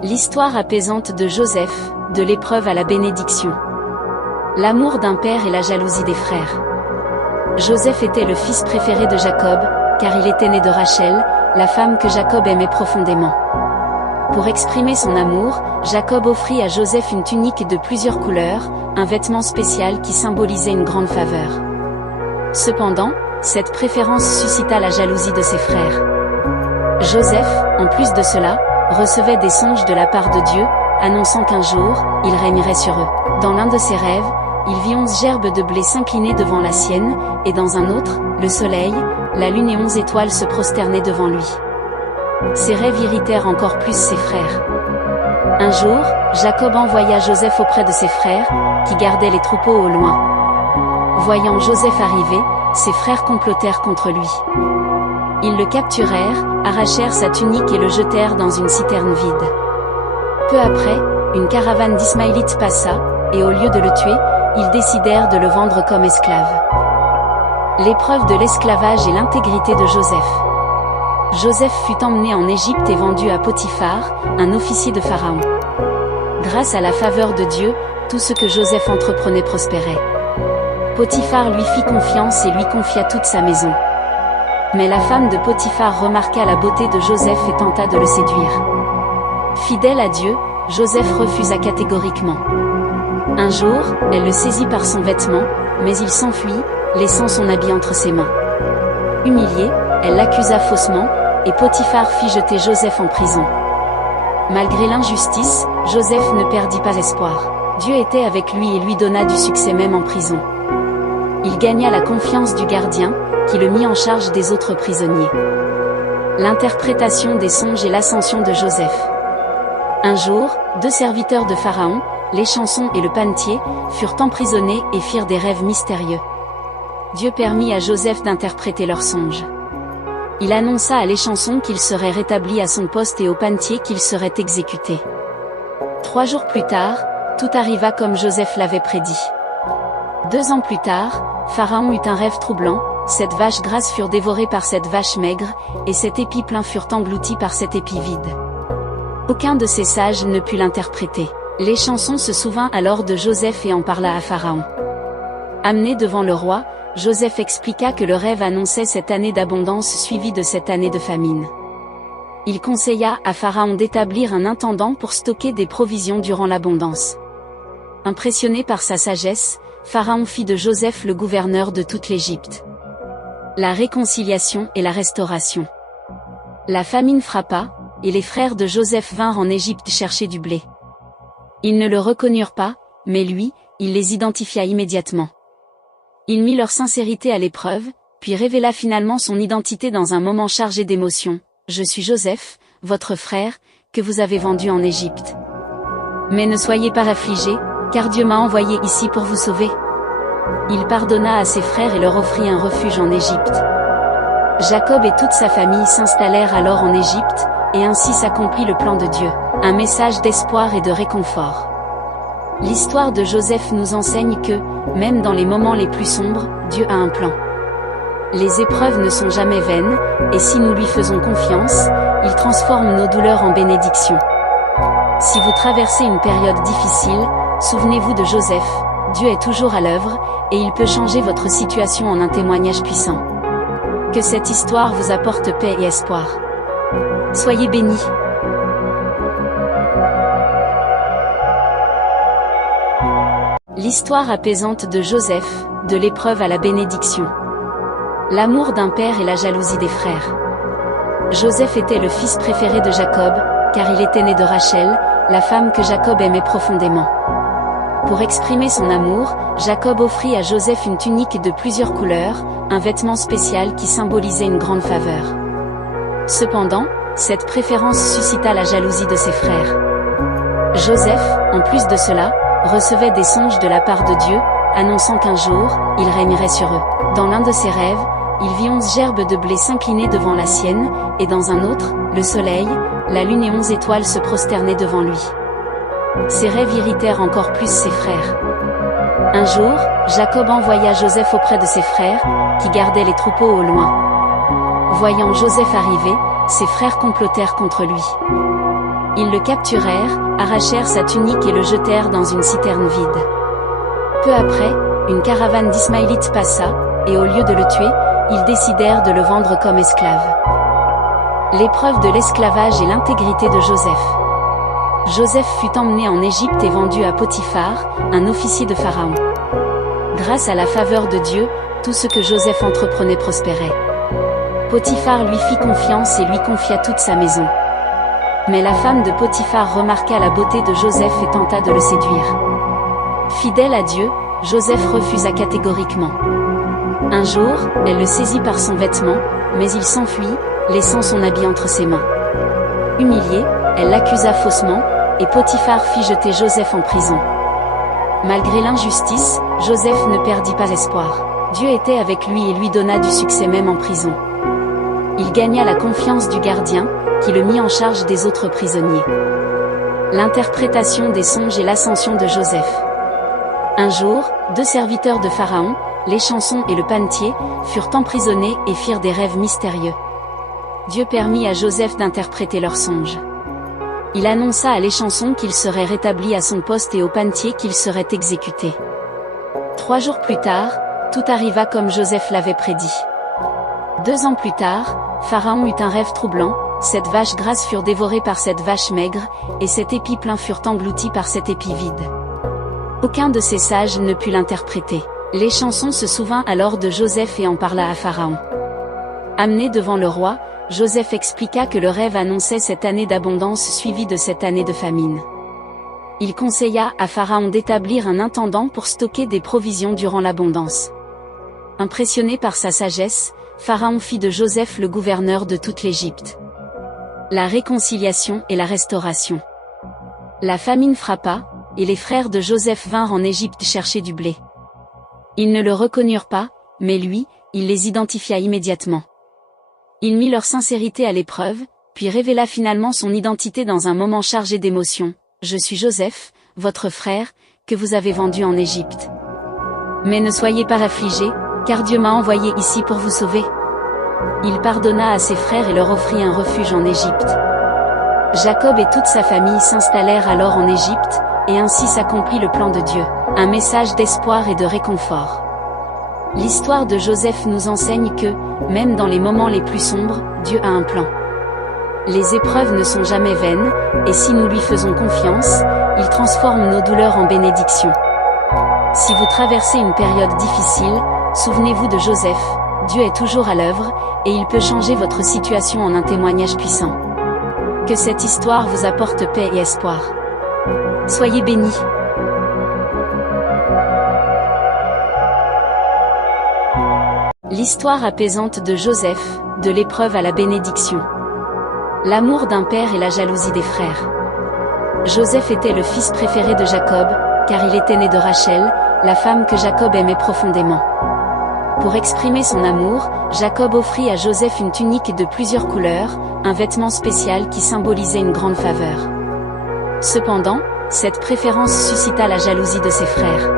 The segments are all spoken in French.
L'histoire apaisante de Joseph, de l'épreuve à la bénédiction. L'amour d'un père et la jalousie des frères. Joseph était le fils préféré de Jacob, car il était né de Rachel, la femme que Jacob aimait profondément. Pour exprimer son amour, Jacob offrit à Joseph une tunique de plusieurs couleurs, un vêtement spécial qui symbolisait une grande faveur. Cependant, cette préférence suscita la jalousie de ses frères. Joseph, en plus de cela, recevait des songes de la part de Dieu, annonçant qu'un jour, il régnerait sur eux. Dans l'un de ses rêves, il vit 11 gerbes de blé s'incliner devant la sienne, et dans un autre, le soleil, la lune et 11 étoiles se prosterner devant lui. Ces rêves irritèrent encore plus ses frères. Un jour, Jacob envoya Joseph auprès de ses frères, qui gardaient les troupeaux au loin. Voyant Joseph arriver, ses frères complotèrent contre lui. Ils le capturèrent, arrachèrent sa tunique et le jetèrent dans une citerne vide. Peu après, une caravane d'Ismaélites passa, et au lieu de le tuer, ils décidèrent de le vendre comme esclave. L'épreuve de l'esclavage et l'intégrité de Joseph. Joseph fut emmené en Égypte et vendu à Potiphar, un officier de Pharaon. Grâce à la faveur de Dieu, tout ce que Joseph entreprenait prospérait. Potiphar lui fit confiance et lui confia toute sa maison. Mais la femme de Potiphar remarqua la beauté de Joseph et tenta de le séduire. Fidèle à Dieu, Joseph refusa catégoriquement. Un jour, elle le saisit par son vêtement, mais il s'enfuit, laissant son habit entre ses mains. Humiliée, elle l'accusa faussement, et Potiphar fit jeter Joseph en prison. Malgré l'injustice, Joseph ne perdit pas espoir. Dieu était avec lui et lui donna du succès même en prison. Il gagna la confiance du gardien, qui le mit en charge des autres prisonniers. L'interprétation des songes et l'ascension de Joseph. Un jour, 2 serviteurs de Pharaon, l'échanson et le panetier, furent emprisonnés et firent des rêves mystérieux. Dieu permit à Joseph d'interpréter leurs songes. Il annonça à l'échanson qu'il serait rétabli à son poste et au panetier qu'il serait exécuté. 3 jours plus tard, tout arriva comme Joseph l'avait prédit. 2 ans plus tard, Pharaon eut un rêve troublant, 7 vaches grasses furent dévorées par 7 vaches maigres, et 7 épis pleins furent engloutis par 7 épis vides. Aucun de ces sages ne put l'interpréter. L'échanson se souvint alors de Joseph et en parla à Pharaon. Amené devant le roi, Joseph expliqua que le rêve annonçait cette année d'abondance suivie de cette année de famine. Il conseilla à Pharaon d'établir un intendant pour stocker des provisions durant l'abondance. Impressionné par sa sagesse, Pharaon fit de Joseph le gouverneur de toute l'Égypte. La réconciliation et la restauration. La famine frappa, et les frères de Joseph vinrent en Égypte chercher du blé. Ils ne le reconnurent pas, mais lui, il les identifia immédiatement. Il mit leur sincérité à l'épreuve, puis révéla finalement son identité dans un moment chargé d'émotion. « Je suis Joseph, votre frère, que vous avez vendu en Égypte. Mais ne soyez pas affligés, car Dieu m'a envoyé ici pour vous sauver. » Il pardonna à ses frères et leur offrit un refuge en Égypte. Jacob et toute sa famille s'installèrent alors en Égypte, et ainsi s'accomplit le plan de Dieu. Un message d'espoir et de réconfort. L'histoire de Joseph nous enseigne que, même dans les moments les plus sombres, Dieu a un plan. Les épreuves ne sont jamais vaines, et si nous lui faisons confiance, il transforme nos douleurs en bénédictions. Si vous traversez une période difficile, souvenez-vous de Joseph, Dieu est toujours à l'œuvre, et il peut changer votre situation en un témoignage puissant. Que cette histoire vous apporte paix et espoir. Soyez bénis. L'histoire apaisante de Joseph, de l'épreuve à la bénédiction. L'amour d'un père et la jalousie des frères. Joseph était le fils préféré de Jacob, car il était né de Rachel, la femme que Jacob aimait profondément. Pour exprimer son amour, Jacob offrit à Joseph une tunique de plusieurs couleurs, un vêtement spécial qui symbolisait une grande faveur. Cependant, cette préférence suscita la jalousie de ses frères. Joseph, en plus de cela, recevait des songes de la part de Dieu, annonçant qu'un jour, il régnerait sur eux. Dans l'un de ses rêves, il vit 11 gerbes de blé s'incliner devant la sienne, et dans un autre, le soleil, la lune et 11 étoiles se prosterner devant lui. Ces rêves irritèrent encore plus ses frères. Un jour, Jacob envoya Joseph auprès de ses frères, qui gardaient les troupeaux au loin. Voyant Joseph arriver, ses frères complotèrent contre lui. Ils le capturèrent, arrachèrent sa tunique et le jetèrent dans une citerne vide. Peu après, une caravane d'Ismaélites passa, et au lieu de le tuer, ils décidèrent de le vendre comme esclave. L'épreuve de l'esclavage et l'intégrité de Joseph. Joseph fut emmené en Égypte et vendu à Potiphar, un officier de Pharaon. Grâce à la faveur de Dieu, tout ce que Joseph entreprenait prospérait. Potiphar lui fit confiance et lui confia toute sa maison. Mais la femme de Potiphar remarqua la beauté de Joseph et tenta de le séduire. Fidèle à Dieu, Joseph refusa catégoriquement. Un jour, elle le saisit par son vêtement, mais il s'enfuit, laissant son habit entre ses mains. Humiliée, elle l'accusa faussement, et Potiphar fit jeter Joseph en prison. Malgré l'injustice, Joseph ne perdit pas espoir. Dieu était avec lui et lui donna du succès même en prison. Il gagna la confiance du gardien, qui le mit en charge des autres prisonniers. L'interprétation des songes et l'ascension de Joseph. Un jour, 2 serviteurs de Pharaon, l'échanson et le panetier, furent emprisonnés et firent des rêves mystérieux. Dieu permit à Joseph d'interpréter leurs songes. Il annonça à l'échanson qu'il serait rétabli à son poste et au panetier qu'il serait exécuté. 3 jours plus tard, tout arriva comme Joseph l'avait prédit. 2 ans plus tard, Pharaon eut un rêve troublant, 7 vaches grasses furent dévorées par 7 vaches maigres, et 7 épis pleins furent engloutis par 7 épis vides. Aucun de ces sages ne put l'interpréter. L'échanson se souvint alors de Joseph et en parla à Pharaon. Amené devant le roi, Joseph expliqua que le rêve annonçait cette année d'abondance suivie de cette année de famine. Il conseilla à Pharaon d'établir un intendant pour stocker des provisions durant l'abondance. Impressionné par sa sagesse, Pharaon fit de Joseph le gouverneur de toute l'Égypte. La réconciliation et la restauration. La famine frappa, et les frères de Joseph vinrent en Égypte chercher du blé. Ils ne le reconnurent pas, mais lui, il les identifia immédiatement. Il mit leur sincérité à l'épreuve, puis révéla finalement son identité dans un moment chargé d'émotion. « Je suis Joseph, votre frère, que vous avez vendu en Égypte. Mais ne soyez pas affligés, car Dieu m'a envoyé ici pour vous sauver. » Il pardonna à ses frères et leur offrit un refuge en Égypte. Jacob et toute sa famille s'installèrent alors en Égypte, et ainsi s'accomplit le plan de Dieu, un message d'espoir et de réconfort. L'histoire de Joseph nous enseigne que, même dans les moments les plus sombres, Dieu a un plan. Les épreuves ne sont jamais vaines, et si nous lui faisons confiance, il transforme nos douleurs en bénédictions. Si vous traversez une période difficile, souvenez-vous de Joseph, Dieu est toujours à l'œuvre, et il peut changer votre situation en un témoignage puissant. Que cette histoire vous apporte paix et espoir. Soyez bénis. L'histoire apaisante de Joseph, de l'épreuve à la bénédiction. L'amour d'un père et la jalousie des frères. Joseph était le fils préféré de Jacob, car il était né de Rachel, la femme que Jacob aimait profondément. Pour exprimer son amour, Jacob offrit à Joseph une tunique de plusieurs couleurs, un vêtement spécial qui symbolisait une grande faveur. Cependant, cette préférence suscita la jalousie de ses frères.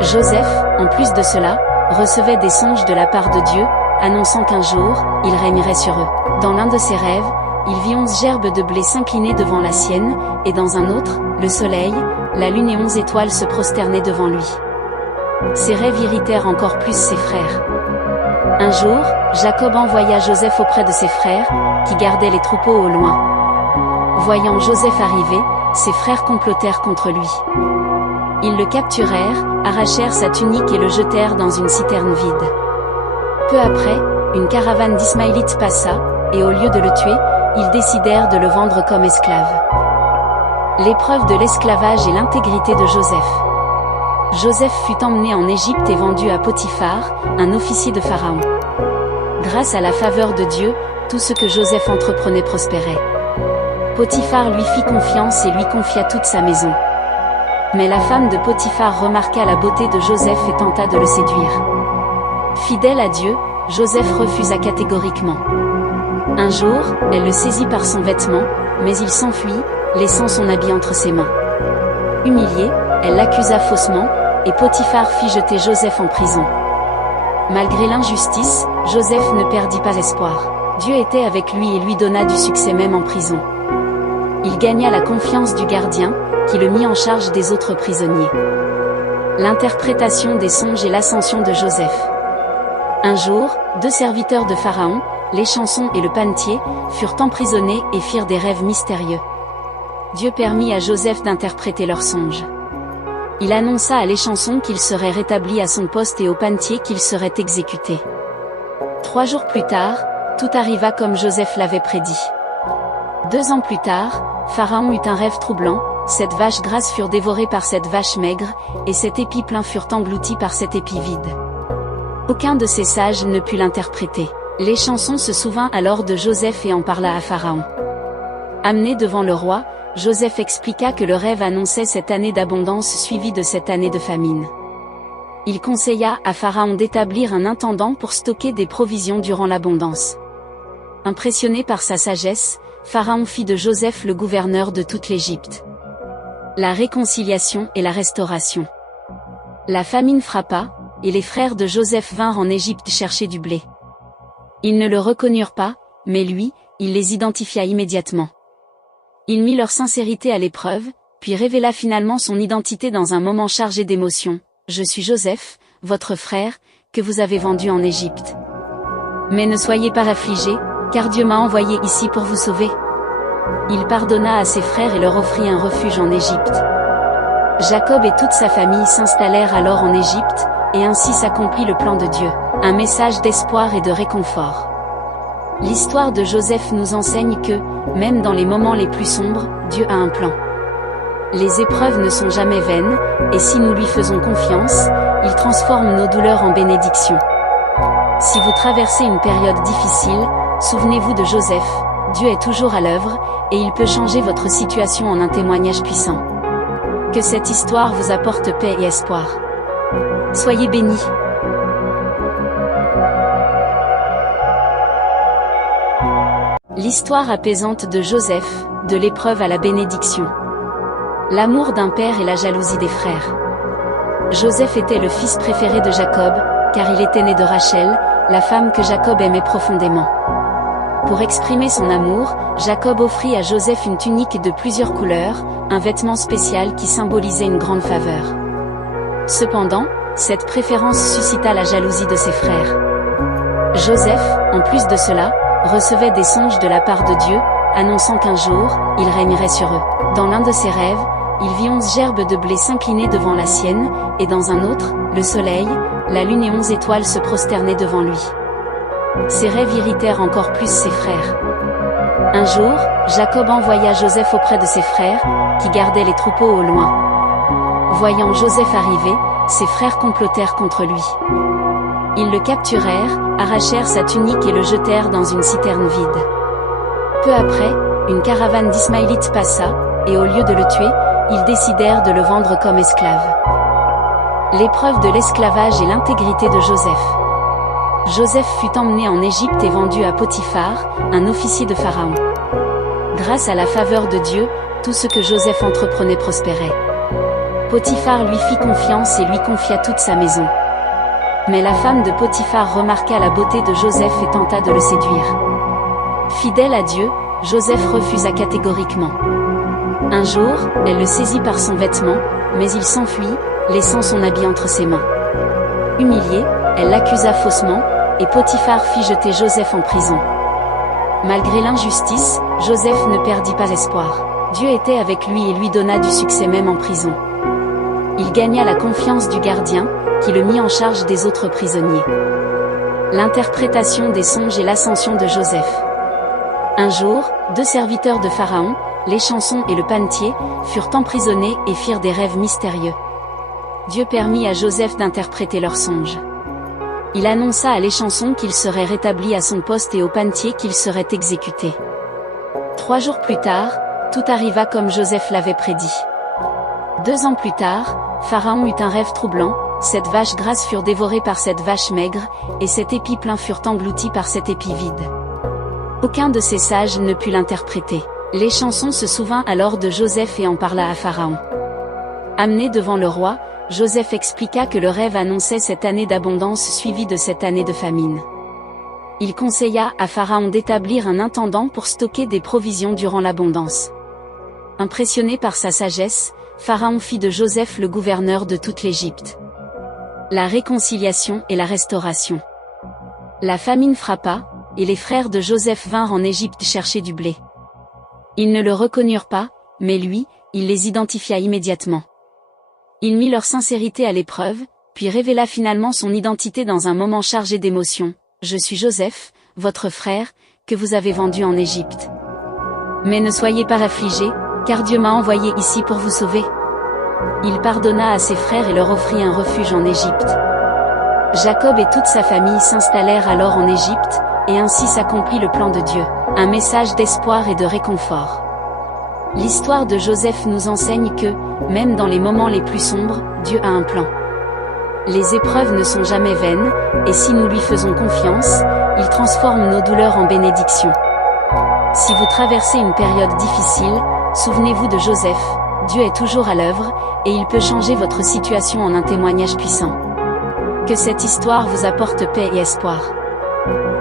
Joseph, en plus de cela, recevait des songes de la part de Dieu, annonçant qu'un jour, il régnerait sur eux. Dans l'un de ses rêves, il vit 11 gerbes de blé s'incliner devant la sienne, et dans un autre, le soleil, la lune et 11 étoiles se prosternaient devant lui. Ces rêves irritèrent encore plus ses frères. Un jour, Jacob envoya Joseph auprès de ses frères, qui gardaient les troupeaux au loin. Voyant Joseph arriver, ses frères complotèrent contre lui. Ils le capturèrent, arrachèrent sa tunique et le jetèrent dans une citerne vide. Peu après, une caravane d'Ismaélites passa, et au lieu de le tuer, ils décidèrent de le vendre comme esclave. L'épreuve de l'esclavage et l'intégrité de Joseph. Joseph fut emmené en Égypte et vendu à Potiphar, un officier de Pharaon. Grâce à la faveur de Dieu, tout ce que Joseph entreprenait prospérait. Potiphar lui fit confiance et lui confia toute sa maison. Mais la femme de Potiphar remarqua la beauté de Joseph et tenta de le séduire. Fidèle à Dieu, Joseph refusa catégoriquement. Un jour, elle le saisit par son vêtement, mais il s'enfuit, laissant son habit entre ses mains. Humiliée, elle l'accusa faussement, et Potiphar fit jeter Joseph en prison. Malgré l'injustice, Joseph ne perdit pas espoir. Dieu était avec lui et lui donna du succès même en prison. Il gagna la confiance du gardien, qui le mit en charge des autres prisonniers. L'interprétation des songes et l'ascension de Joseph. Un jour, 2 serviteurs de Pharaon, les chansons et le panetier, furent emprisonnés et firent des rêves mystérieux. Dieu permit à Joseph d'interpréter leurs songes. Il annonça à l'échanson qu'il serait rétabli à son poste et au panetier qu'il serait exécuté. 3 jours plus tard, tout arriva comme Joseph l'avait prédit. 2 ans plus tard, Pharaon eut un rêve troublant, 7 vaches grasses furent dévorées par 7 vaches maigres, et 7 épis pleins furent engloutis par 7 épis vides. Aucun de ces sages ne put l'interpréter. L'échanson se souvint alors de Joseph et en parla à Pharaon. Amené devant le roi, Joseph expliqua que le rêve annonçait cette année d'abondance suivie de cette année de famine. Il conseilla à Pharaon d'établir un intendant pour stocker des provisions durant l'abondance. Impressionné par sa sagesse, Pharaon fit de Joseph le gouverneur de toute l'Égypte. La réconciliation et la restauration. La famine frappa, et les frères de Joseph vinrent en Égypte chercher du blé. Ils ne le reconnurent pas, mais lui, il les identifia immédiatement. Il mit leur sincérité à l'épreuve, puis révéla finalement son identité dans un moment chargé d'émotion. « Je suis Joseph, votre frère, que vous avez vendu en Égypte. Mais ne soyez pas affligés, car Dieu m'a envoyé ici pour vous sauver. » Il pardonna à ses frères et leur offrit un refuge en Égypte. Jacob et toute sa famille s'installèrent alors en Égypte, et ainsi s'accomplit le plan de Dieu, un message d'espoir et de réconfort. L'histoire de Joseph nous enseigne que, même dans les moments les plus sombres, Dieu a un plan. Les épreuves ne sont jamais vaines, et si nous lui faisons confiance, il transforme nos douleurs en bénédictions. Si vous traversez une période difficile, souvenez-vous de Joseph, Dieu est toujours à l'œuvre, et il peut changer votre situation en un témoignage puissant. Que cette histoire vous apporte paix et espoir. Soyez bénis. L'histoire apaisante de Joseph, de l'épreuve à la bénédiction. L'amour d'un père et la jalousie des frères. Joseph était le fils préféré de Jacob, car il était né de Rachel, la femme que Jacob aimait profondément. Pour exprimer son amour, Jacob offrit à Joseph une tunique de plusieurs couleurs, un vêtement spécial qui symbolisait une grande faveur. Cependant, cette préférence suscita la jalousie de ses frères. Joseph, en plus de cela, recevait des songes de la part de Dieu, annonçant qu'un jour, il régnerait sur eux. Dans l'un de ses rêves, il vit 11 gerbes de blé s'incliner devant la sienne, et dans un autre, le soleil, la lune et 11 étoiles se prosternaient devant lui. Ces rêves irritèrent encore plus ses frères. Un jour, Jacob envoya Joseph auprès de ses frères, qui gardaient les troupeaux au loin. Voyant Joseph arriver, ses frères complotèrent contre lui. Ils le capturèrent, arrachèrent sa tunique et le jetèrent dans une citerne vide. Peu après, une caravane d'Ismaélites passa, et au lieu de le tuer, ils décidèrent de le vendre comme esclave. L'épreuve de l'esclavage et l'intégrité de Joseph. Joseph fut emmené en Égypte et vendu à Potiphar, un officier de Pharaon. Grâce à la faveur de Dieu, tout ce que Joseph entreprenait prospérait. Potiphar lui fit confiance et lui confia toute sa maison. Mais la femme de Potiphar remarqua la beauté de Joseph et tenta de le séduire. Fidèle à Dieu, Joseph refusa catégoriquement. Un jour, elle le saisit par son vêtement, mais il s'enfuit, laissant son habit entre ses mains. Humiliée, elle l'accusa faussement, et Potiphar fit jeter Joseph en prison. Malgré l'injustice, Joseph ne perdit pas espoir. Dieu était avec lui et lui donna du succès même en prison. Il gagna la confiance du gardien, qui le mit en charge des autres prisonniers. L'interprétation des songes et l'ascension de Joseph. Un jour, 2 serviteurs de Pharaon, l'échanson et le panetier, furent emprisonnés et firent des rêves mystérieux. Dieu permit à Joseph d'interpréter leurs songes. Il annonça à l'échanson qu'il serait rétabli à son poste et au panetier qu'il serait exécuté. 3 jours plus tard, tout arriva comme Joseph l'avait prédit. 2 ans plus tard, Pharaon eut un rêve troublant, 7 vaches grasses furent dévorées par 7 vaches maigres, et 7 épis pleins furent engloutis par 7 épis vides. Aucun de ces sages ne put l'interpréter. L'échanson se souvint alors de Joseph et en parla à Pharaon. Amené devant le roi, Joseph expliqua que le rêve annonçait cette année d'abondance suivie de cette année de famine. Il conseilla à Pharaon d'établir un intendant pour stocker des provisions durant l'abondance. Impressionné par sa sagesse, Pharaon fit de Joseph le gouverneur de toute l'Égypte. La réconciliation et la restauration. La famine frappa, et les frères de Joseph vinrent en Égypte chercher du blé. Ils ne le reconnurent pas, mais lui, il les identifia immédiatement. Il mit leur sincérité à l'épreuve, puis révéla finalement son identité dans un moment chargé d'émotion. « Je suis Joseph, votre frère, que vous avez vendu en Égypte. Mais ne soyez pas affligés, car Dieu m'a envoyé ici pour vous sauver. » Il pardonna à ses frères et leur offrit un refuge en Égypte. Jacob et toute sa famille s'installèrent alors en Égypte, et ainsi s'accomplit le plan de Dieu, un message d'espoir et de réconfort. L'histoire de Joseph nous enseigne que, même dans les moments les plus sombres, Dieu a un plan. Les épreuves ne sont jamais vaines, et si nous lui faisons confiance, il transforme nos douleurs en bénédictions. Si vous traversez une période difficile, souvenez-vous de Joseph, Dieu est toujours à l'œuvre, et il peut changer votre situation en un témoignage puissant. Que cette histoire vous apporte paix et espoir.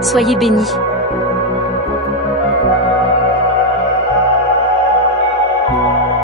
Soyez bénis.